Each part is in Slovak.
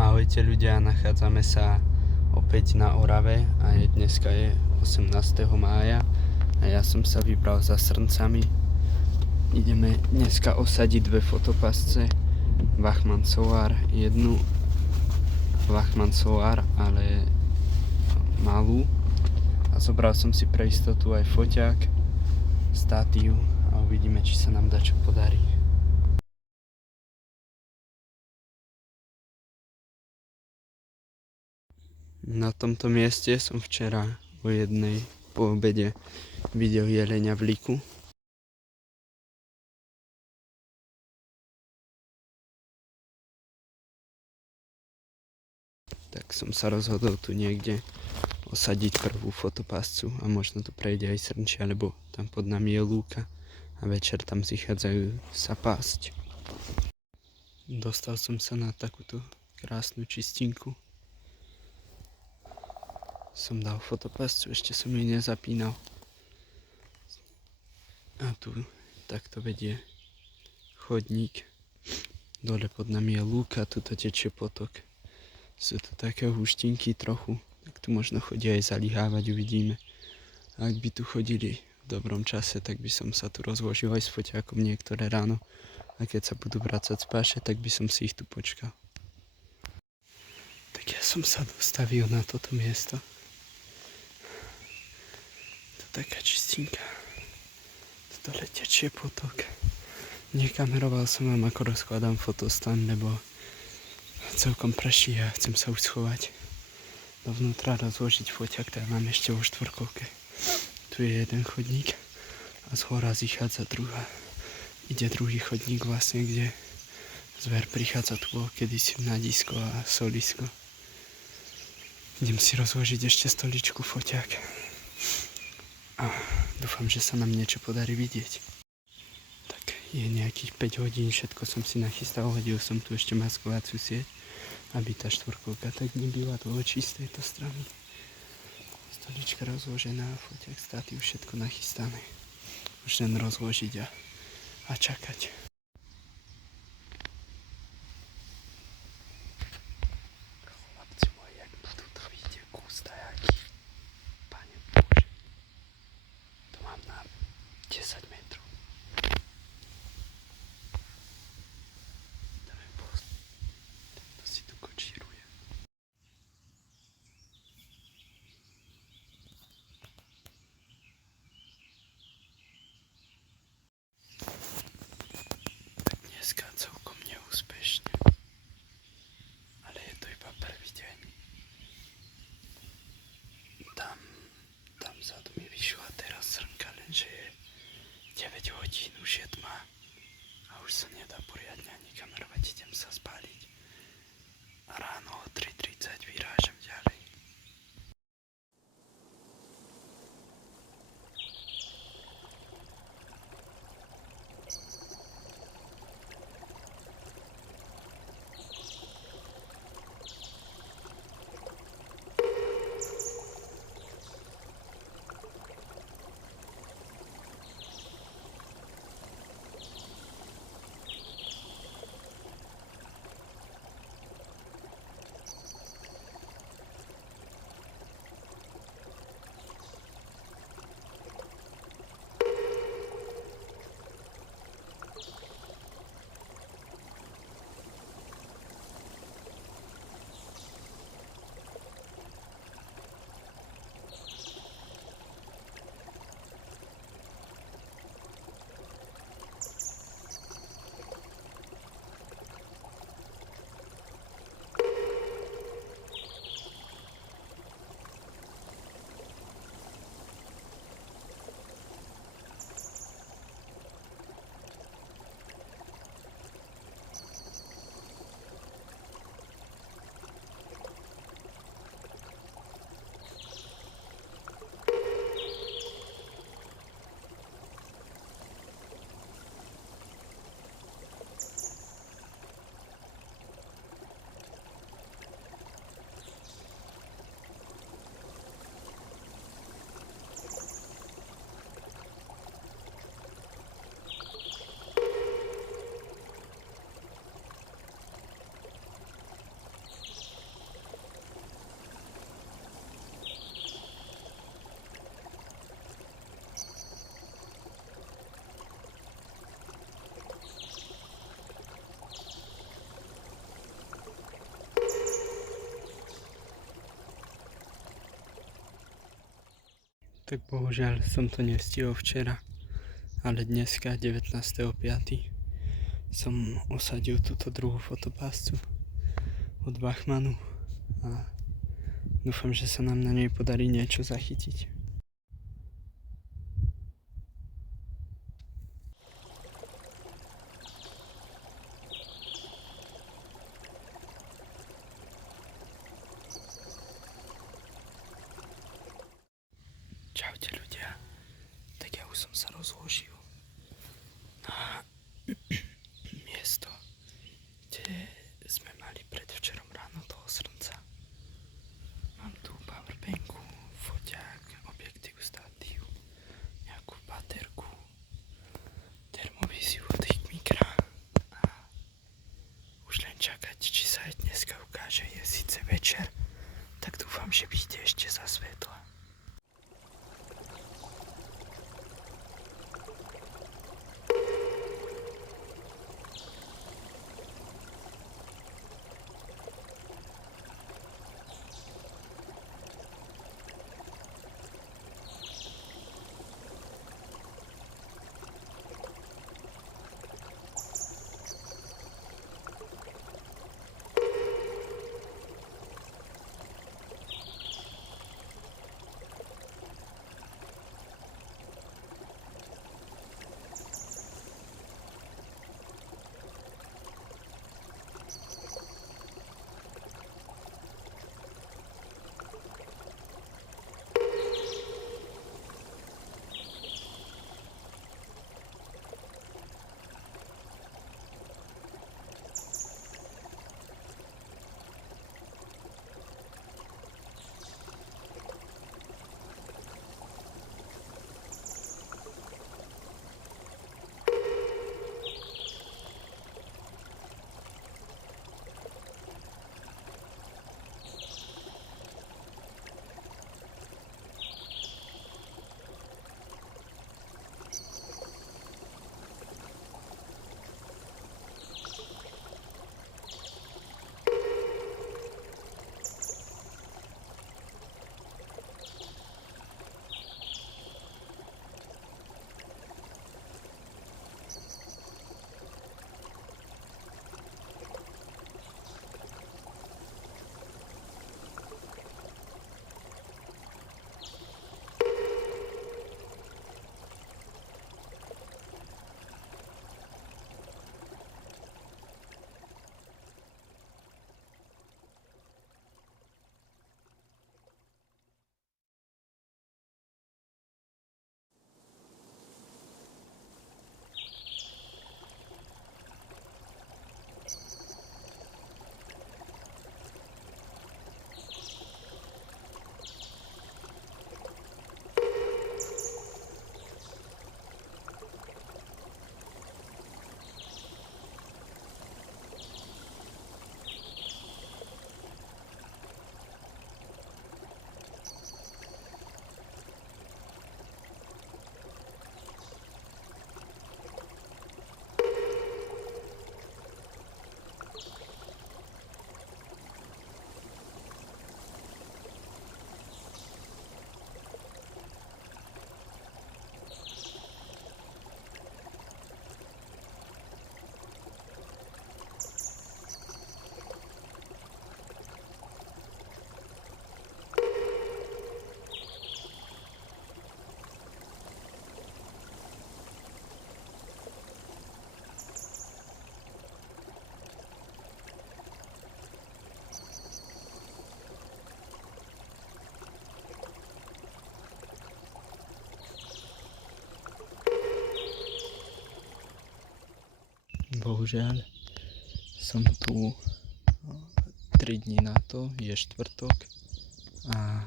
Ahojte ľudia, nachádzame sa opäť na Orave a dneska je 18. mája a ja som sa vybral za srncami. Ideme dneska osadiť dve fotopasce, Wachmann Solar, jednu Wachmann Solar, ale malú, a zobral som si pre istotu aj foťák, statív a uvidíme, či sa nám dačo podarí. Na tomto mieste som včera o 1:00 po obede videl jeleňa v liku. Tak som sa rozhodol tu niekde osadiť prvú fotopáscu a možno tu prejde aj srnčia, lebo tam pod nami je lúka a večer tam zichádzajú sa pásť. Dostal som sa na takúto krásnu čistinku. Som dal fotopáscu, ešte som ju nezapínal. A tu takto vedie chodník. Dole pod nami je lúka, tuto tečie potok. Sú tu také húštinky trochu, tak tu možno chodia aj zalihávať, uvidíme. A ak by tu chodili v dobrom čase, tak by som sa tu rozložil aj s foťákom niektoré ráno. A keď sa budú vracať z páše, tak by som si ich tu počkal. Tak ja som sa dostavil na toto miesto. To taká čistinka. Dole tečie potok. Nekameroval som vám, ako rozkladám fotostan, lebo celkom prší a chcem sa už schovať dovnútra, rozložiť foťák, tak mám ešte vo štvorkovke. Tu je jeden chodník a zhora zichádza druhá. Ide druhý chodník vlastne, kde zver prichádza, tu bolo kedysi mladisko a solisko. Idem si rozložiť ešte stoličku, foťák. A dúfam, že sa nám niečo podarí vidieť. Tak je nejakých 5 hodín, všetko som si nachystal, hodil som tu ešte maskovaciu sieť, aby tá štvorkovka tak nebyla do očí z tejto strany. Stolička rozložená, foťák, statív, všetko nachystané. Už len rozložiť a čakať. Chlapci moji, jak mi tu vidíte kus dajaký. Pane Bože. To mám na 10 metrov. Dáme post. Tento si tu kočíruje. Tak dneska celkom neúspešne. Ale je to iba prvý deň. Tam vzadu mi vyšla teraz srnka, lenže je 9 hodín, už je tma a už sa nedá poriadne ani kamerovať, idem sa spáliť a ráno o 3:30 vyrážam ďalej. Tak bohužiaľ som to nestihol včera, ale dneska 19.5. som osadil túto druhú fotopáscu od Bachmanu a dúfam, že sa nám na nej podarí niečo zachytiť. Čaute ľudia, tak ja už som sa rozložil na miesto, kde sme mali predvčerom ráno toho srnca. Mám tu powerbanku, foťák, objektív, statív, nejakú baterku, termovíziu od Hikmikra a už len čakať, či sa aj dneska ukáže. Je síce večer, tak dúfam, že vyjde ešte za svetla. Bohužiaľ som tu 3 dní na to, je štvrtok a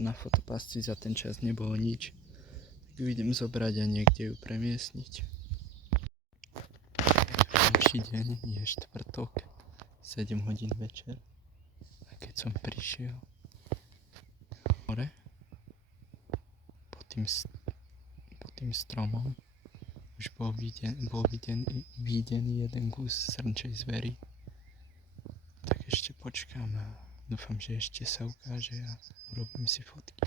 na fotopásci za ten čas nebolo nič, tak ju idem zobrať a niekde ju premiestniť. Ďalší deň je štvrtok, 7 hodín večer a keď som prišiel hore pod tým stromom, už bol videný jeden kus srnčej zvery. Tak ešte počkám a dúfam, že ešte sa ukáže a urobím si fotky.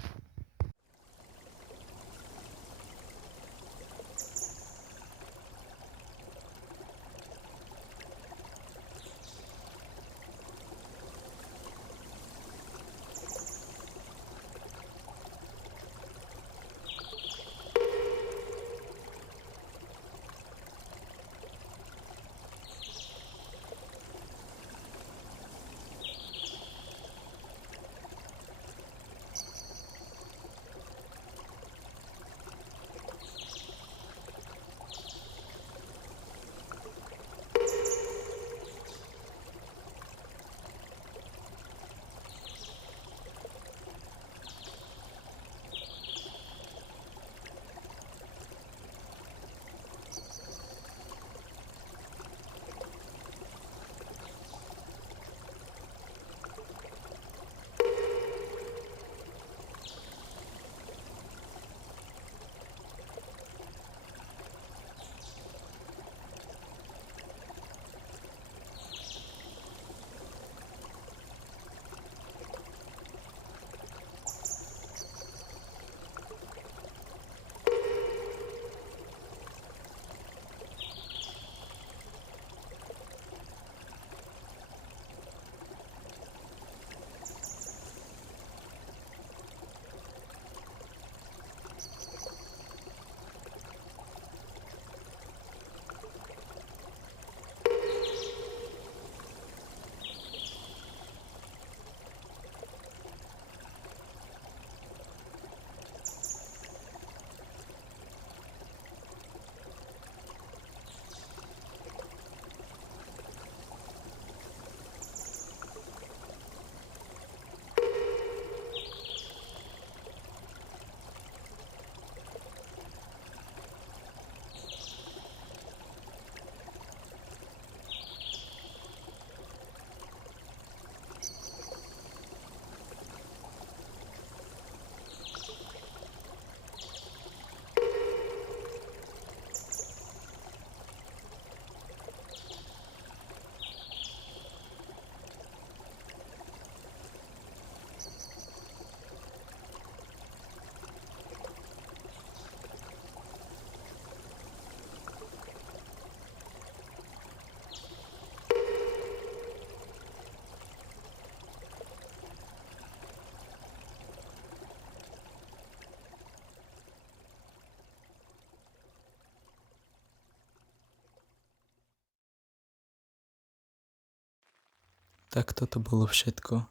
Tak toto bolo všetko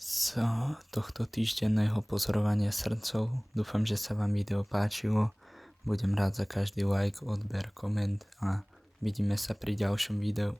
z tohto týždenného pozorovania srncov. Dúfam, že sa vám video páčilo. Budem rád za každý like, odber, koment a vidíme sa pri ďalšom videu.